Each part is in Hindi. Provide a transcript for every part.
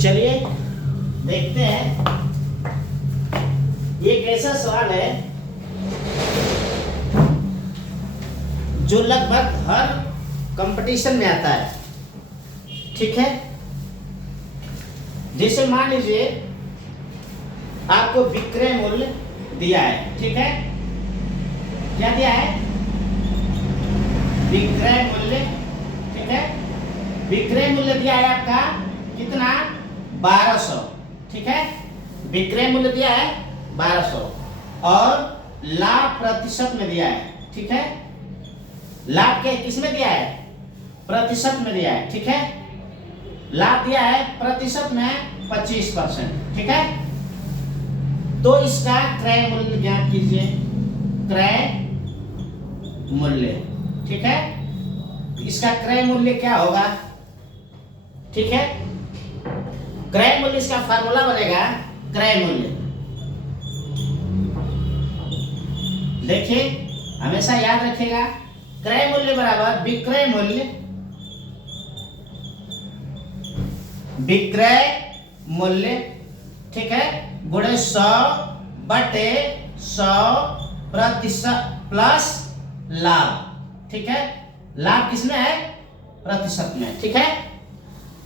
चलिए देखते हैं। एक ऐसा सवाल है जो लगभग हर कंपटीशन में आता है। ठीक है, जैसे मान लीजिए आपको विक्रय मूल्य दिया है। ठीक है, क्या दिया है? विक्रय मूल्य। ठीक है, विक्रय मूल्य दिया है आपका कितना? 1200। ठीक है, विक्रय मूल्य दिया है 1200 और लाभ प्रतिशत में दिया है। ठीक है, लाभ के किस में दिया है? प्रतिशत में दिया है। ठीक है, लाभ दिया है प्रतिशत में 25%। ठीक है, तो इसका क्रय मूल्य ज्ञात कीजिए। क्रय मूल्य। ठीक है, इसका क्रय मूल्य क्या होगा? ठीक है, क्रय मूल्य इसका फार्मूला बनेगा क्रय मूल्य। देखिए, हमेशा याद रखिएगा, क्रय मूल्य बराबर विक्रय मूल्य। विक्रय मूल्य, ठीक है, गुणे 100 बटे 100 प्रतिशत प्लस लाभ। ठीक है, लाभ किसमें है? प्रतिशत में। ठीक है,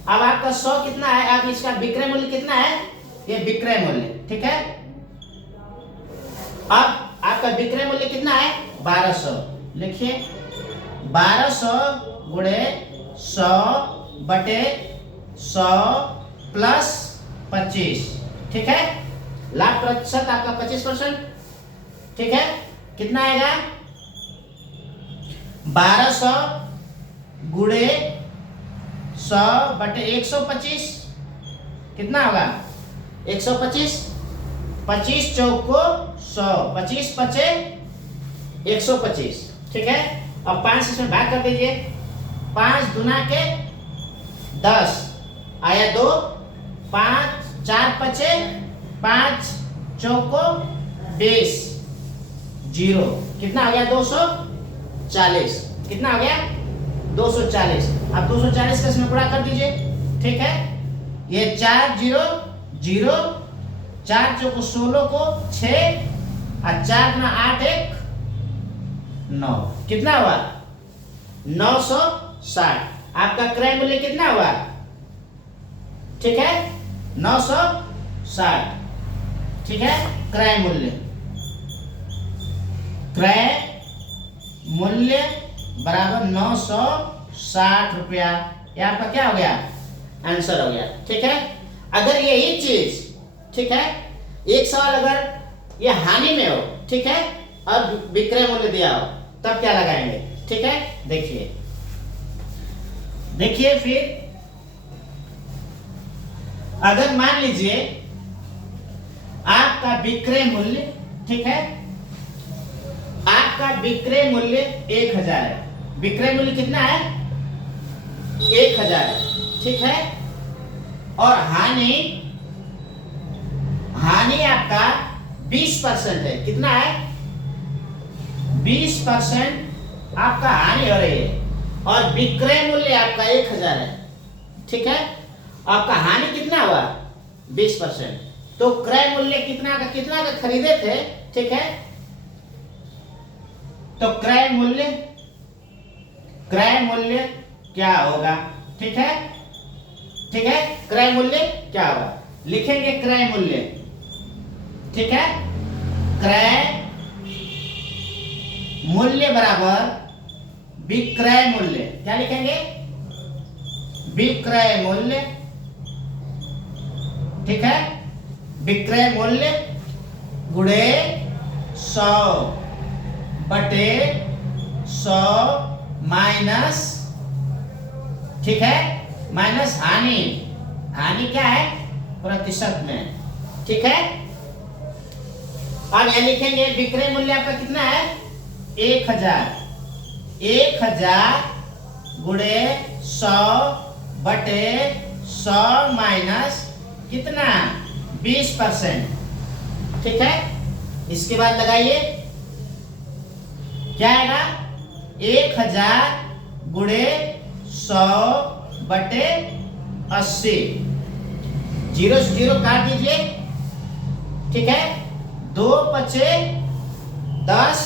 अब आपका 100 कितना है? अब इसका विक्रय मूल्य कितना है? ये विक्रय मूल्य। ठीक है, अब आपका विक्रय मूल्य कितना है? 1200। लिखिए 1200 गुणे 100 बटे 100 प्लस 25। ठीक है, लाभ प्रतिशत आपका 25%। ठीक है, कितना आएगा? 1200 गुणे 100 बटे 125 कितना होगा? 125। 25 चौक को 100, 25 पचे 125। ठीक है, अब 5 इसमें भाग कर दीजिए। 5 दुना के 10 आया 2, 5 4 पचे 5 चौको 20, 0 कितना हो गया? 240। कितना हो गया? 240। अब 240 का इसमें गुणा कर दीजिए। ठीक है, ये 4 0 0, 4 चौको 16 को 6 और 4 गुना 8 1 9। कितना हुआ? 960। आपका क्रय मूल्य कितना हुआ? ठीक है, 960। ठीक है, क्रय मूल्य। क्रय मूल्य बराबर 960 रुपया। ये आपका क्या हो गया? आंसर हो गया। ठीक है, अगर यही चीज, ठीक है, एक सवाल अगर ये हानि में हो, ठीक है, और विक्रय मूल्य दिया हो, तब क्या लगाएंगे? ठीक है, देखिए देखिए फिर अगर मान लीजिए आपका विक्रय मूल्य, ठीक है, आपका विक्रय मूल्य 1000 है। विक्रय मूल्य कितना है? 1000 है। ठीक है, और हानि आपका 20% है। कितना है? 20% आपका हानि हो रही है और विक्रय मूल्य आपका 1000 है। ठीक है, आपका हानि कितना हुआ? 20%। तो क्रय मूल्य कितना का खरीदे थे? ठीक है, तो क्रय मूल्य क्या होगा? ठीक है, ठीक है, क्रय मूल्य क्या होगा? लिखेंगे क्रय मूल्य। ठीक है, क्रय मूल्य बराबर विक्रय मूल्य। क्या लिखेंगे? विक्रय मूल्य। ठीक है, विक्रय मूल्य गुणे 100 बटे 100 माइनस, ठीक है, माइनस हानि। हानि क्या है? प्रतिशत में। ठीक है, अब यह लिखेंगे विक्रय मूल्य आपका कितना है? 1000। 1000 गुणे 100 बटे 100 माइनस कितना? 20%। ठीक है, इसके बाद लगाइए, क्या आएगा? 1000 गुणे 100 बटे 80। जीरो से जीरो काट दीजिए, ठीक है। 2 पचे 10,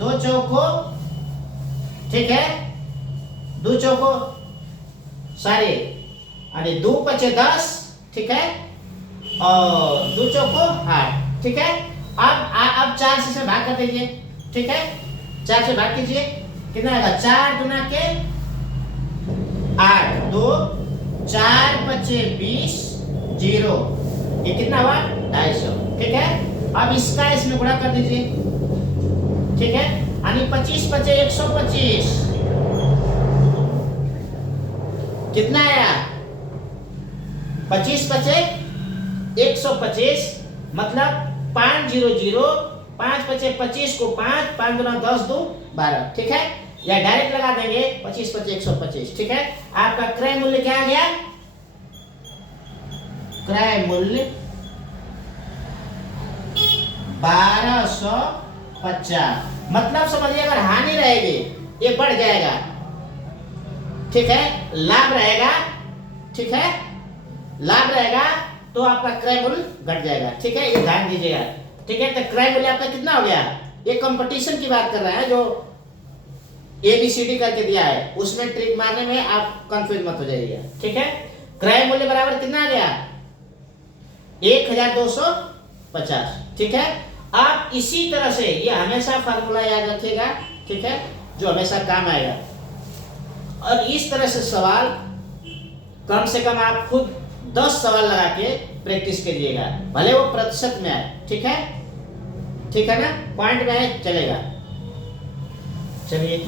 2 चौको, ठीक है, 2 चौको सारे, अरे 2 पचे 10, ठीक है, और 2 चौको 8, ठीक है। अब 4 से भाग कर दीजिए, ठीक है, 4 से भाग कीजिए, कितना आएगा, 4 गुना के 8, 2 4 पचे 20, 0, ये कितना हुआ 250, ठीक है। अब इसका इसमें गुणा कर दीजिए, ठीक है, यानी 25 पचे 125, कितना आया 25 पचे 125, मतलब 500, 5 पचे 25 को 5, 5 गुना 10 2 12, ठीक है। या डायरेक्ट लगा देंगे 25 पचे 125, ठीक है। आपका क्रय मूल्य क्या आ गया, क्रय मूल्य 1250, मतलब समझिए अगर हानि रहेगी ये बढ़ जाएगा, ठीक है, लाभ रहेगा, ठीक है, लाभ रहेगा तो आपका क्रय मूल्य घट जाएगा, ठीक है, ये ध्यान दीजिएगा, ठीक है। तो क्रय मूल्य आपका कितना हो गया, ये कंपटीशन की बात कर रहे हैं, जो ABCD करके दिया है, उसमें ट्रिक मारने में आप कंफ्यूज मत हो जाइएगा, ठीक है। क्रय मूल्य बराबर कितना आ गया 1250, ठीक है। आप इसी तरह से, ये हमेशा फार्मूला याद रखिएगा, ठीक है, जो हमेशा काम आएगा। और इस तरह से सवाल कम से कम आप खुद 10 सवाल लगा के प्रैक्टिस करिएगा, भले वो प्रतिशत में आए, ठीक है, ठीक है ना, पॉइंट में चलेगा। चलिए